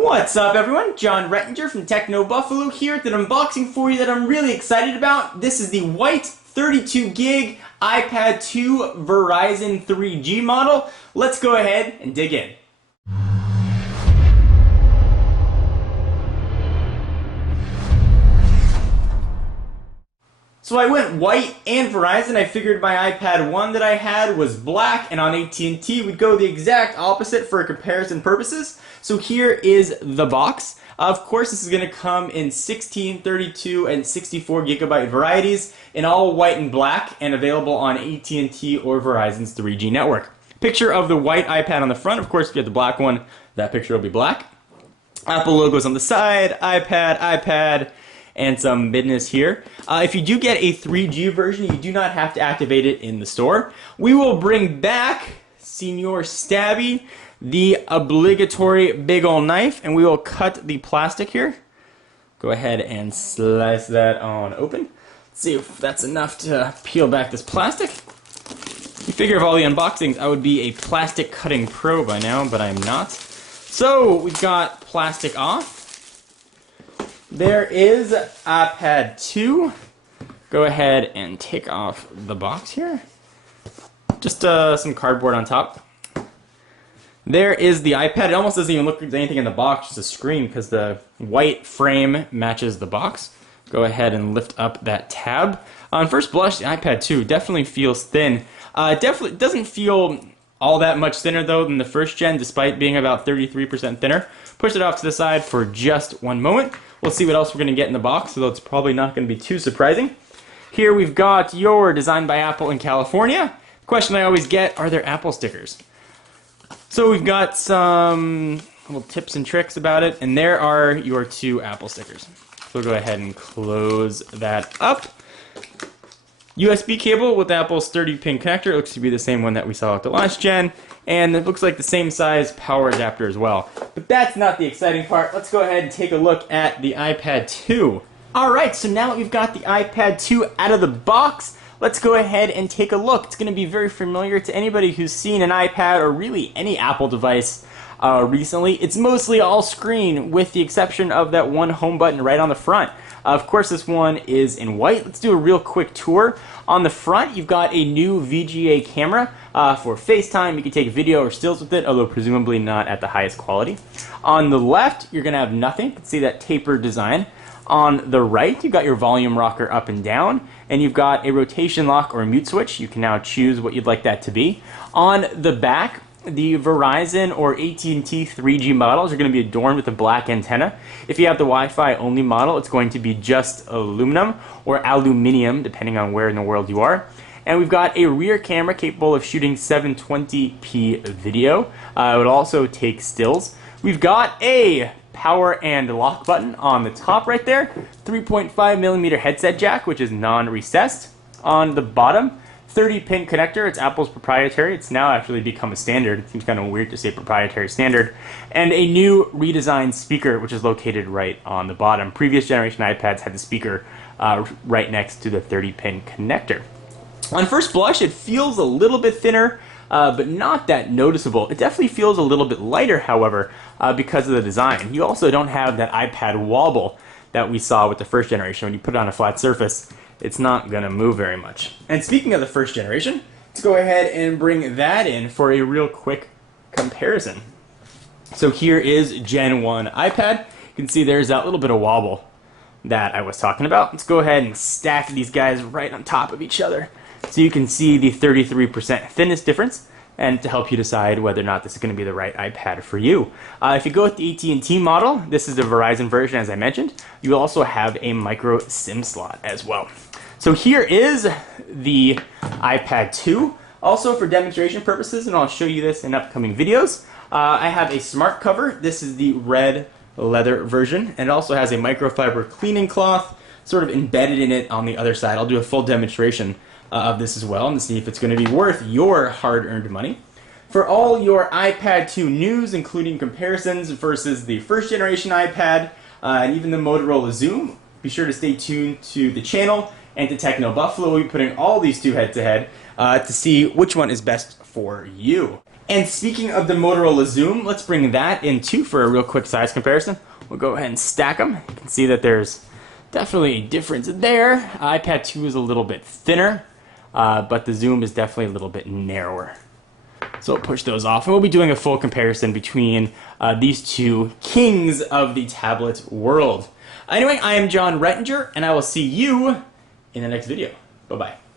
What's up everyone? John Rettinger from TechnoBuffalo here with an unboxing for you that I'm really excited about. This is the white 32 gig iPad 2 Verizon 3G model. Let's go ahead and dig in. So I went white and Verizon. I figured my iPad 1 that I had was black, and on AT&T we'd go the exact opposite for comparison purposes. So here is the box. Of course, this is going to come in 16, 32, and 64 gigabyte varieties in all white and black, and available on AT&T or Verizon's 3G network. Picture of the white iPad on the front. Of course, if you get the black one, that picture will be black. Apple logos on the side, iPad, and some business here. If you do get a 3G version, you do not have to activate it in the store. We will bring back Senor Stabby, the obligatory big ol' knife, and we will cut the plastic here. Go ahead and slice that on open. Let's see if that's enough to peel back this plastic. You figure of all the unboxings, I would be a plastic cutting pro by now, but I'm not. So we've got plastic off. There is iPad 2. Go ahead and take off the box here. Just some cardboard on top. There is the iPad. It almost doesn't even look like anything in the box, just a screen, because the white frame matches the box. Go ahead and lift up that tab. On first blush, the iPad 2 definitely feels thin. Definitely doesn't feel all that much thinner though than the first gen, despite being about 33% thinner. Push it off to the side for just one moment. We'll see what else we're going to get in the box, although it's probably not going to be too surprising. Here we've got your Designed by Apple in California. The question I always get, are there Apple stickers? So we've got some little tips and tricks about it, and there are your two Apple stickers. So we'll go ahead and close that up. USB cable with Apple's 30-pin connector. It looks to be the same one that we saw at the last gen, and it looks like the same size power adapter as well. But that's not the exciting part. Let's go ahead and take a look at the iPad 2. Alright, so now that we've got the iPad 2 out of the box, let's go ahead and take a look. It's going to be very familiar to anybody who's seen an iPad or really any Apple device recently. It's mostly all screen with the exception of that one home button right on the front. Of course, this one is in white. Let's do a real quick tour. On the front, you've got a new VGA camera for FaceTime. You can take video or stills with it, although presumably not at the highest quality. On the left, you're going to have nothing. You can see that tapered design. On the right, you've got your volume rocker up and down, and you've got a rotation lock or a mute switch. You can now choose what you'd like that to be. On the back, the Verizon or AT&T 3G models are going to be adorned with a black antenna. If you have the Wi-Fi only model, it's going to be just aluminum or aluminium, depending on where in the world you are. And we've got a rear camera capable of shooting 720p video. It would also take stills. We've got a power and lock button on the top right there. 3.5mm headset jack, which is non-recessed. On the bottom, 30-pin connector. It's Apple's proprietary. It's now actually become a standard. It seems kind of weird to say proprietary standard. And a new redesigned speaker, which is located right on the bottom. Previous generation iPads had the speaker right next to the 30-pin connector. On first blush, it feels a little bit thinner, but not that noticeable. It definitely feels a little bit lighter, however, because of the design. You also don't have that iPad wobble that we saw with the first generation. When you put it on a flat surface, it's not going to move very much. And speaking of the first generation, let's go ahead and bring that in for a real quick comparison. So here is Gen 1 iPad. You can see there's that little bit of wobble that I was talking about. Let's go ahead and stack these guys right on top of each other so you can see the 33% thinness difference, and to help you decide whether or not this is going to be the right iPad for you. If you go with the AT&T model, this is the Verizon version as I mentioned, you also have a micro SIM slot as well. So here is the iPad 2, also for demonstration purposes, and I'll show you this in upcoming videos. I have a smart cover. This is the red leather version, and it also has a microfiber cleaning cloth sort of embedded in it on the other side. I'll do a full demonstration of this as well and see if it's going to be worth your hard-earned money. For all your iPad 2 news, including comparisons versus the first generation iPad and even the Motorola Zoom, be sure to stay tuned to the channel and to TechnoBuffalo. We'll be putting all these two head-to-head to see which one is best for you. And speaking of the Motorola Zoom, let's bring that in too for a real quick size comparison. We'll go ahead and stack them. You can see that there's definitely a difference there. iPad 2 is a little bit thinner, but the Zoom is definitely a little bit narrower. So we'll push those off, and we'll be doing a full comparison between these two kings of the tablet world. Anyway, I am John Rettinger, and I will see you in the next video. Bye-bye.